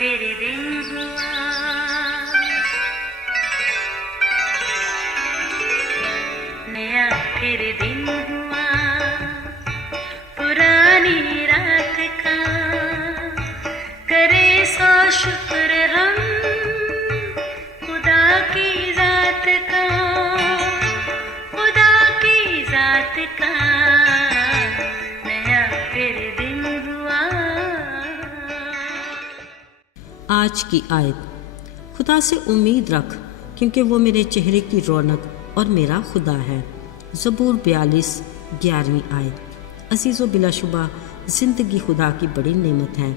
फिर दिन हुआ, नया फिर दिन हुआ, पुरानी रात का करे सो शुक्र हम खुदा की जात का, खुदा की जात का नया फिर दिन हुआ। आज की आयत, खुदा से उम्मीद रख क्योंकि वो मेरे चेहरे की रौनक और मेरा खुदा है। ज़बूर 42 11वीं आयत। अज़ीज़ो, बिलाशुबा ज़िंदगी खुदा की बड़ी नेमत है।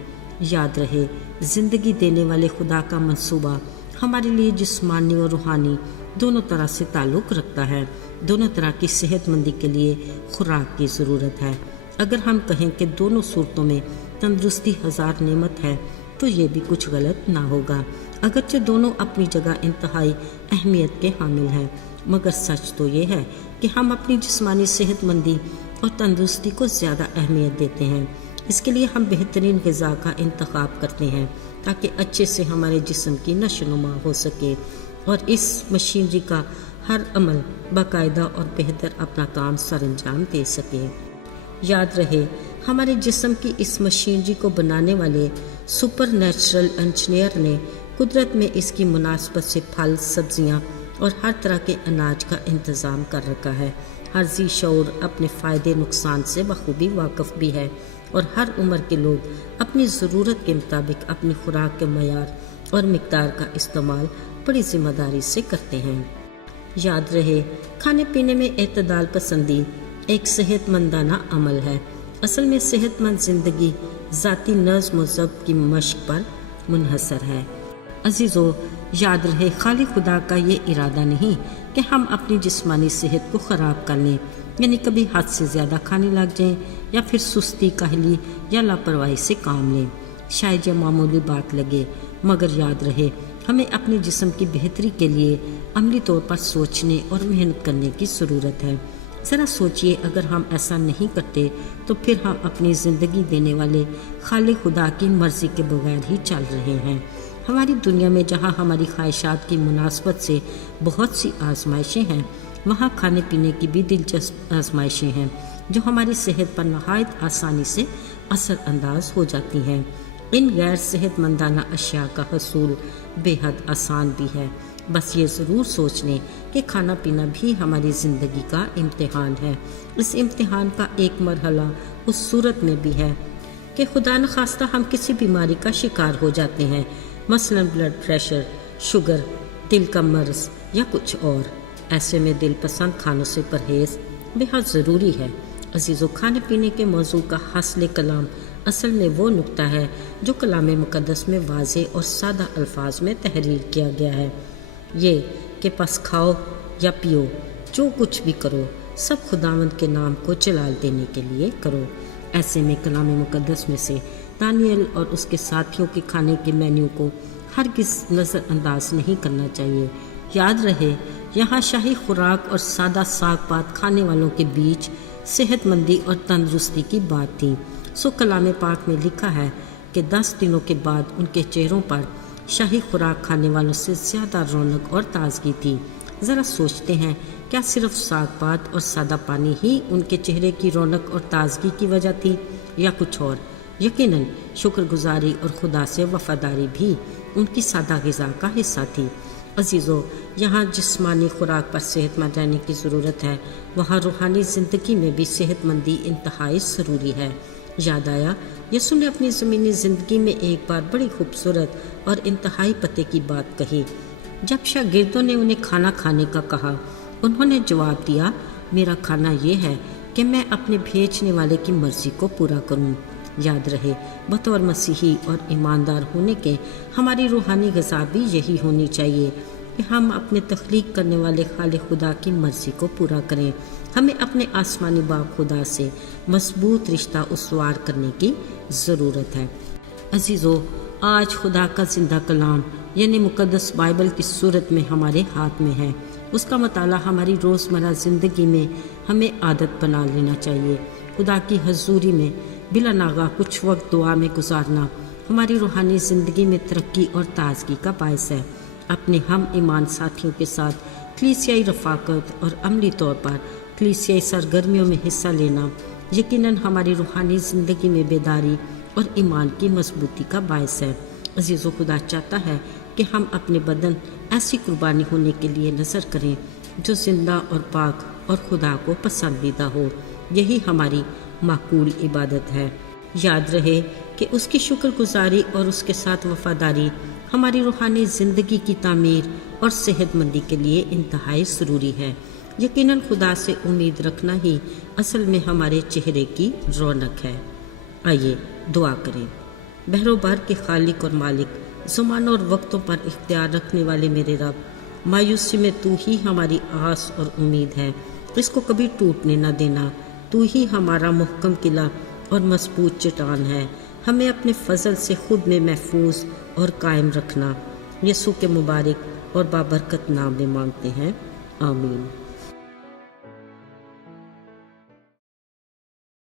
याद रहे, ज़िंदगी देने वाले खुदा का मंसूबा हमारे लिए जिस्मानी और रूहानी दोनों तरह से ताल्लुक़ रखता है। दोनों तरह की सेहतमंदी के लिए खुराक की ज़रूरत है। अगर हम कहें कि दोनों सूरतों में तंदुरुस्ती हज़ार नेमत है तो ये भी कुछ गलत ना होगा। अगरचे दोनों अपनी जगह इंतहाई अहमियत के हामिल हैं, मगर सच तो ये है कि हम अपनी जिस्मानी सेहतमंदी और तंदुरुस्ती को ज़्यादा अहमियत देते हैं। इसके लिए हम बेहतरीन ग़िज़ा का इंतखाब करते हैं ताकि अच्छे से हमारे जिस्म की नशोनुमा हो सके और इस मशीनरी का हर अमल बाकायदा और बेहतर अपना काम सरअंजाम दे सके। याद रहे, हमारे जिस्म की इस मशीनरी को बनाने वाले सुपर नेचुरल इंजीनियर ने कुदरत में इसकी मुनासबत से फल, सब्जियां और हर तरह के अनाज का इंतज़ाम कर रखा है। हर जी शऊर अपने फ़ायदे नुकसान से बखूबी वाकिफ़ भी है और हर उम्र के लोग अपनी ज़रूरत के मुताबिक अपनी खुराक के मयार और मिक़दार का इस्तेमाल बड़ी ज़िम्मेदारी से करते हैं। याद रहे, खाने पीने में एतदाल पसंदी एक सेहतमंदाना अमल है। असल में सेहतमंद ज़िंदगी ज़ाती नज़्म व ज़ब्त की मश्क पर मुनहसर है। अज़ीज़ो, याद रहे, खाली खुदा का ये इरादा नहीं कि हम अपनी जिस्मानी सेहत को ख़राब कर लें, यानी कभी हद से ज़्यादा खाने लग जाएं या फिर सुस्ती, काहली या लापरवाही से काम लें। शायद यह मामूली बात लगे, मगर याद रहे, हमें अपने जिस्म की बेहतरी के लिए अमली तौर पर सोचने और मेहनत करने की ज़रूरत है। ज़रा सोचिए, अगर हम ऐसा नहीं करते तो फिर हम अपनी ज़िंदगी देने वाले खाली खुदा की मर्ज़ी के बगैर ही चल रहे हैं। हमारी दुनिया में जहाँ हमारी ख्वाहिशात की मुनासबत से बहुत सी आजमाइशें हैं, वहाँ खाने पीने की भी दिलचस्प आजमाइशें हैं जो हमारी सेहत पर नहायत आसानी से असर अंदाज हो जाती हैं। इन गैर सेहतमंदाना अशिया का हसूल बेहद आसान भी है। बस ये ज़रूर सोच लें कि खाना पीना भी हमारी ज़िंदगी का इम्तिहान है। इस इम्तिहान का एक मरहला उस सूरत में भी है कि खुदा न खास्ता हम किसी बीमारी का शिकार हो जाते हैं, मसलन ब्लड प्रेशर, शुगर, दिल का मर्ज़ या कुछ और। ऐसे में दिल पसंद खानों से परहेज़ बेहद ज़रूरी है। अज़ीज़ो, खाने पीने के मौजू का हासिल कलाम असल में वो नुक्ता है जो कलाम मुक़द्दस में वाज़े और सादा अल्फाज में तहरीर किया गया है। ये कि बस खाओ या पियो, जो कुछ भी करो, सब खुदावंद के नाम को जलाल देने के लिए करो। ऐसे में कलाम मुक़द्दस में से दानियल और उसके साथियों के खाने के मेन्यू को हरगिज़ नज़रअंदाज नहीं करना चाहिए। याद रहे, यहाँ शाही खुराक और सादा साग पात खाने वालों के बीच सेहतमंदी और तंदुरुस्ती की बात थी। सो कलाम पाक में लिखा है कि 10 दिनों के बाद उनके चेहरों पर शाही खुराक खाने वालों से ज़्यादा रौनक और ताजगी थी। ज़रा सोचते हैं, क्या सिर्फ साग पात और सादा पानी ही उनके चेहरे की रौनक और ताजगी की वजह थी या कुछ और? यकीनन शुक्रगुजारी और खुदा से वफादारी भी उनकी सादा ग़िज़ा का हिस्सा थी। अज़ीज़ो, यहाँ जिस्मानी खुराक पर सेहतमंद रहने की ज़रूरत है, वहाँ रूहानी ज़िंदगी में भी सेहतमंदी इंतहाई ज़रूरी है। याद आया, यसू ने अपनी ज़मीनी ज़िंदगी में एक बार बड़ी खूबसूरत और इंतहाई पते की बात कही। जब शागिर्दों ने उन्हें खाना खाने का कहा, उन्होंने जवाब दिया, मेरा खाना ये है कि मैं अपने भेजने वाले की मर्ज़ी को पूरा करूं। याद रहे, बतौर मसीही और ईमानदार होने के हमारी रूहानी ग़िज़ा भी यही होनी चाहिए कि हम अपने तख्लीक करने वाले खालिक खुदा की मर्ज़ी को पूरा करें। हमें अपने आसमानी बाप खुदा से मजबूत रिश्ता उसवार करने की ज़रूरत है। अज़ीज़ो, आज खुदा का ज़िंदा कलाम यानी मुक़द्दस बाइबल की सूरत में हमारे हाथ में है। उसका मताला हमारी रोज़मर्रा ज़िंदगी में हमें आदत बना लेना चाहिए। खुदा की हज़ूरी में बिला नागा कुछ वक्त दुआ में गुजारना ہماری روحانی زندگی میں ترقی اور تازگی کا باعث ہے۔ اپنے ہم ایمان ساتھیوں کے ساتھ کلیسیائی رفاقت اور عملی طور پر کلیسیائی سرگرمیوں میں حصہ لینا یقیناً ہماری روحانی زندگی میں بیداری اور ایمان کی مضبوطی کا باعث ہے۔ عزیز و خدا چاہتا ہے کہ ہم اپنے بدن ایسی قربانی ہونے کے لیے نذر کریں جو زندہ اور پاک اور خدا کو پسندیدہ ہو۔ یہی ہماری معقول عبادت ہے۔ یاد رہے کہ اس کی شکر گزاری اور اس کے ساتھ وفاداری ہماری روحانی زندگی کی تعمیر اور صحت مندی کے لیے انتہائی ضروری ہے۔ یقیناً خدا سے امید رکھنا ہی اصل میں ہمارے چہرے کی رونق ہے۔ آئیے دعا کریں۔ بحر و بحر کے خالق اور مالک، زمانوں اور وقتوں پر اختیار رکھنے والے میرے رب، مایوسی میں تو ہی ہماری آس اور امید ہے، اس کو کبھی ٹوٹنے نہ دینا۔ تو ہی ہمارا محکم قلعہ اور مضبوط چٹان ہے، ہمیں اپنے فضل سے خود میں محفوظ اور قائم رکھنا۔ یسوع کے مبارک اور بابرکت نام میں مانگتے ہیں، آمین۔